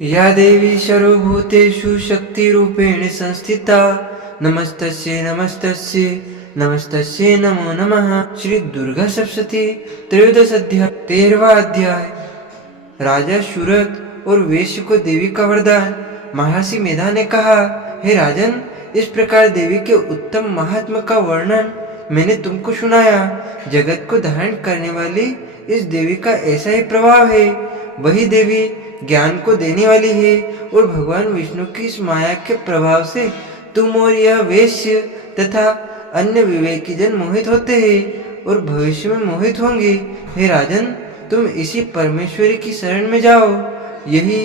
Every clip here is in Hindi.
या देवी सर्वभूतेषु शक्तिरूपेण संस्थिता नमस्तस्यै नमस्तस्यै नमस्तस्यै नमो नमः। श्री दुर्गा सप्तशती त्रयोदश अध्याय 13वां अध्याय। राजा सूरत और वेश्य को देवी का वरदान। महर्षि मेधा ने कहा, हे राजन, इस प्रकार देवी के उत्तम महात्मा का वर्णन मैंने तुमको सुनाया। जगत को धारण करने वाली इस देवी का ऐसा ही प्रभाव है। वही देवी ज्ञान को देने वाली है और भगवान विष्णु की इस माया के प्रभाव से तुम और यह वेश्य तथा अन्य विवेकी जन मोहित होते हैं और भविष्य में मोहित होंगे। हे राजन, तुम इसी परमेश्वरी की शरण में जाओ। यही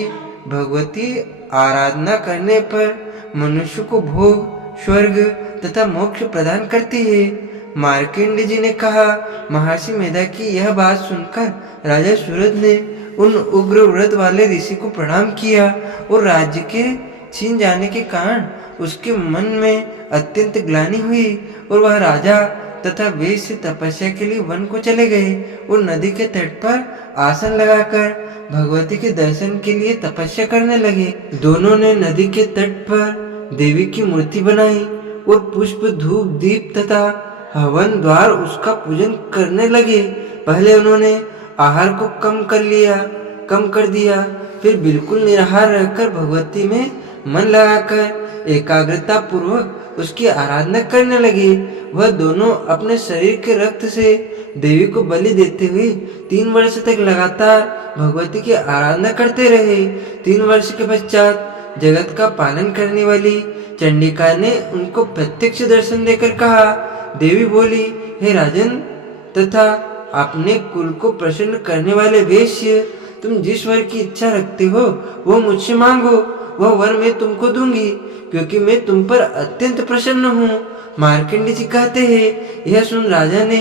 भगवती आराधना करने पर मनुष्य को भोग, स्वर्ग तथा मोक्ष प्रदान करती है। मार्कंडेय जी ने कहा, महर्षि मेधा की यह बात सुनकर राजा सूरत ने उन उग्र व्रत वाले ऋषि को प्रणाम किया और राज्य के छीन जाने के कारण उसके मन में अत्यंत ग्लानि हुई और वह राजा तथा वेश्य तपस्या के लिए वन को चले गए और नदी के तट पर आसन लगाकर भगवती के दर्शन के लिए तपस्या करने लगे। दोनों ने नदी के तट पर देवी की मूर्ति बनाई और पुष्प, धूप, दीप तथा हवन द्वार उसका पूजन करने लगे। पहले उन्होंने आहार को कम कर दिया, फिर बिल्कुल निराहार रहकर भगवती में मन लगाकर एकाग्रता पूर्वक उसकी आराधना करने लगे। वह दोनों अपने शरीर के रक्त से देवी को बलि देते हुए 3 वर्ष तक लगातार भगवती की आराधना करते रहे। 3 वर्ष के पश्चात जगत का पालन करने वाली चंडिका ने उनको प्रत्यक्ष दर्शन देकर कहा। देवी बोली, हे राजन तथा अपने कुल को प्रसन्न करने वाले वेश्य, तुम जिस वर की इच्छा रखते हो वो मुझसे मांगो, वह वर मैं तुमको दूंगी, क्योंकि मैं तुम पर अत्यंत प्रसन्न हूँ। मार्कंडेय जी कहते हैं, यह सुन राजा ने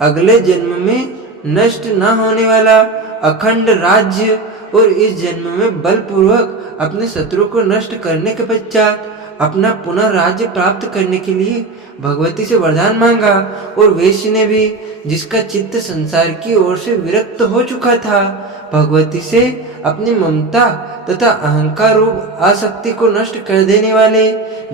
अगले जन्म में नष्ट न होने वाला अखंड राज्य और इस जन्म में बलपूर्वक अपने शत्रु को नष्ट करने के पश्चात अपना पुनः राज्य प्राप्त करने के लिए भगवती से वरदान मांगा। और वेश्य ने भी, जिसका चित्त संसार की ओर से विरक्त हो चुका था, भगवती से अपनी ममता तथा अहंकार रूप आसक्ति को नष्ट कर देने वाले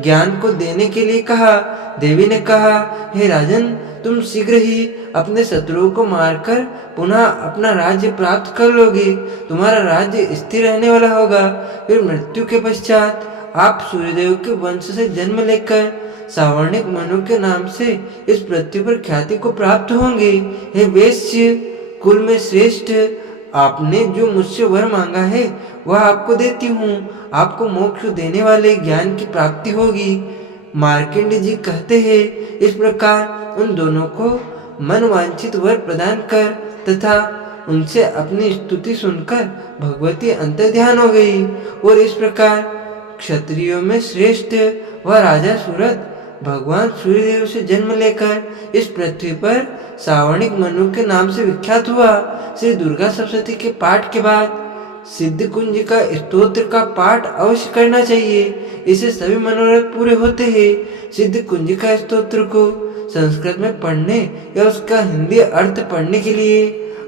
ज्ञान को देने के लिए कहा। देवी ने कहा, हे राजन, तुम शीघ्र ही अपने शत्रुओं को मारकर पुनः अपना राज्य प्राप्त कर लोगे। तुम्हारा राज्य स्थिर रहने वाला होगा। फिर मृत्यु के पश्चात आप सूर्यदेव के वंश से जन्म लेकर सावर्णिक मनु के नाम से इस पृथ्वी पर ख्याति को प्राप्त होंगे। हे वेश्य कुल में श्रेष्ठ, आपने जो मुझसे वर मांगा है वह आपको देती हूँ। आपको मोक्ष देने वाले ज्ञान की प्राप्ति होगी। मार्कंडेय जी कहते हैं, इस प्रकार उन दोनों को मनवांछित वर प्रदान कर तथा उनसे अपनी स्तुति सुनकर भगवती अंतर्ध्यान हो गई। और इस प्रकार क्षत्रियों में श्रेष्ठ वह राजा सूरत भगवान सूर्यदेव से जन्म लेकर इस पृथ्वी पर सावर्णिक मनु के नाम से विख्यात हुआ। श्री दुर्गा सप्तशती के पाठ के बाद सिद्ध कुंज का स्तोत्र का पाठ अवश्य करना चाहिए। इससे सभी मनोरथ पूरे होते हैं। सिद्ध कुंज का स्तोत्र को संस्कृत में पढ़ने या उसका हिंदी अर्थ पढ़ने के लिए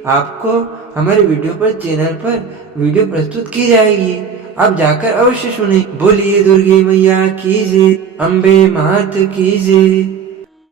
आपको हमारे वीडियो पर चैनल पर वीडियो प्रस्तुत की जाएगी। आप जाकर अवश्य सुने। बोलिए दुर्गे मैया की जय, अम्बे मात की जय।